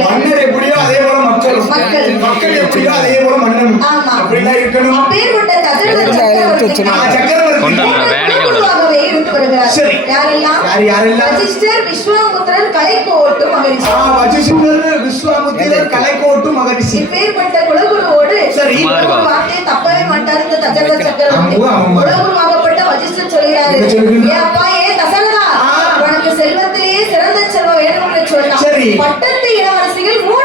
மன்னர் எப்படியோ அதே போல மக்கள். மக்கள். எப்படியோ அதே போல மன்னன் ஆமா. அப்படிலாம் இருக்கணும். அப்பேற்பட்ட மகரிஷி. ஆ, வசிஷ்டர் விஸ்வாமுத்திரர் கலைக்கோட்டு மகரிஷி. இப்பேற்பட்ட குலகுருவோடு சரி. வார்த்தையை தப்பவே மாட்டார் இந்த தசரத சக்கரவர்த்தி. குலகுருவாகப்பட்ட வசிஷ்டர் சொல்கிறாரு. என்ன சொல்லுங்க? ஏ அப்பா ஏ தசரதா ஆ. உனக்கு செல்வத்திலேயே சிறந்த செல்வம் வேணும்னு சொன்னா. பட்டத்து இளவரசிகள் மூன்று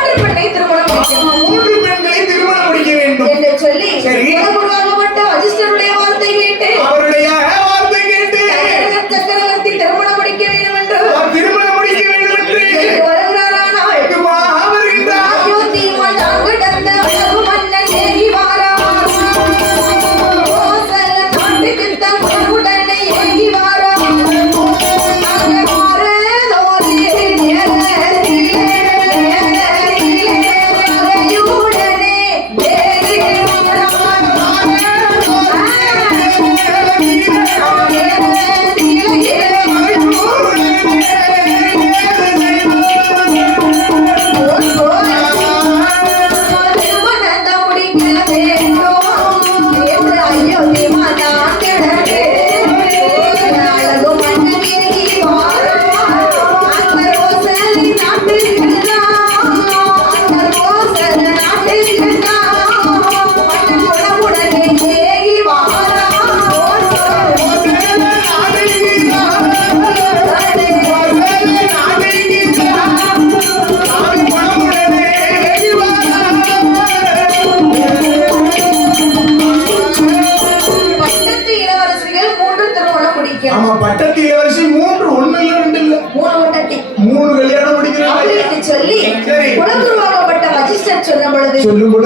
சொல்லி சரி. குலகுருவாகப்பட்ட வசிஷ்டர் சொன்ன பொழுது.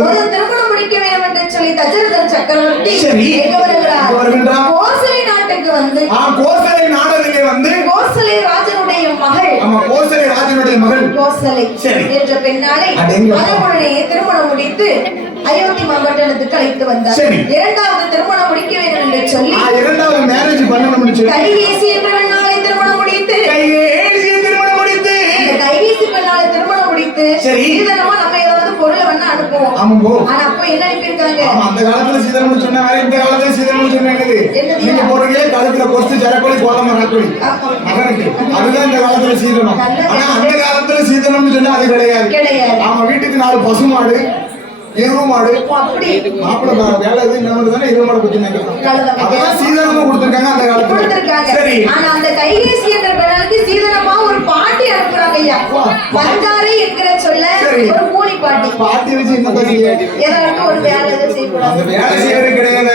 ஒரு திருமணம் முடிக்க வேண்டும் என்று சொல்லி தசரதன் சக்கரவர்த்தி. எங்க வருகிறார்? கோசலை நாட்டுக்கு வந்து கோசலை நாடகத்திலே வந்து கோசலை ராஜனுடைய மகள் ஆமா கோசலை ராஜனுடைய மகள் கோசலை. என்ற பெண்ணாலை. மனமுடனே திருமணம் முடித்து அயோத்தி மாவட்டத்துக்கு அழைத்து வந்தார். இரண்டாவது திருமணம் முடிக்க வேண்டும் என்று சொல்லி இரண்டாவது மேரேஜ் பண்ணணும்னு சொல்லி கைகேசி என்ற சரி. சீதனமா நம்ம ஏதாவது பொருளை வேணா அனுப்புவோம். ஆமா போ. ஆனா அப்ப என்ன அனுப்பியிருக்காங்க? ஆமா அந்த காலத்துல சீதனம் சொன்ன வேற இந்த காலத்துல சீதனம் சொன்ன என்னது? நீங்க போடுறீங்க கழுத்துல கொஸ்து ஜரக்கொலி கோலம. மகனுக்கு அதுதான் இந்த காலத்துல சீதனம். ஆனா அந்த காலத்துல சீதனம்னு சொன்னா அது கிடையாது. ஆமா வீட்டுக்கு நாலு பசு மாடு எருவு மாடு. அப்போ அப்படி. மாப்பிள்ளை வேலை இந்த மாதிரி தானே எருவு மாடு பத்தி. அதெல்லாம் சீதனமா கொடுத்துருக்காங்க அந்த காலத்துல. சரி. ஆனா அந்த கைகேசி என்ற சீதனமா ஒரு பாட்டி அனுப்புறாங்க ஐயா. வந்தாரை என்கிற சொல்ல சரி. ஒரு கூலி பாட்டி வச்சு என்ன வேலை செய்யறது கிடையாது.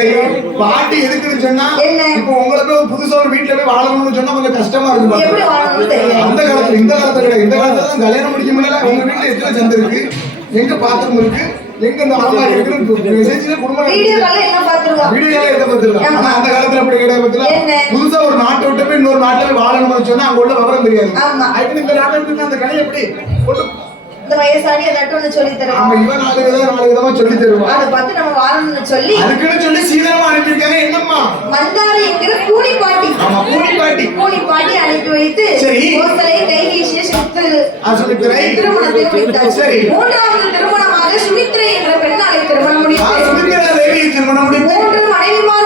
பாட்டி எதுக்குன்னு சொன்னா? இப்போ உங்களுக்கு புதுசா ஒரு வீட்டுல போய் வாழணும்னு சொன்னா கொஞ்சம் கஷ்டமா இருக்கும் அந்த காலத்துல இந்த காலத்துல கிடையாது இந்த காலத்துல தான் கல்யாணம் முடிக்க முடியல உங்க வீட்டுல எத்தனை சந்து இருக்கு? எங்க பாத்திரம் இருக்கு? எங்க இந்த அலமாரி இருக்குன்னு மெசேஜ்ல குடும்பம் வீடியோ கால என்ன பாத்துருவோம் வீடியோ ஆனா அந்த காலத்துல அப்படி கிடையாது? புதுசா ஒரு நாட்டை விட்டு போய் இன்னொரு நாட்டுல போய் வாழணும்னு சொன்னா அங்க உள்ள விவரம் தெரியாது. ஆமா. இந்த நாட்டை விட்டு அந்த கலை எப்படி இந்த வயசானி ஏதாட்டும் ஒண்ணு சொல்லி ஆமா தருவோம் இவன் நாலு விதம் நாலு விதமா சொல்லி தருவான். அதை பார்த்து நம்ம வாழணும்னு சொல்லி அதுக்குன்னு சொல்லி சீதனமா அனுப்பியிருக்காங்க என்னம்மா? மந்தாரை என்கிற கூலி பாட்டி ஆமா கூலி பாட்டி கூலி பாட்டி அனுப்பி வைத்து சரி. கோசலை சித்து முடித்தார். சரி. மூன்றாவது திருமணமாக சுமித்ரை என்ற பெண்ணாலை திருமணம் தேவி மூன்று மனைவிமார்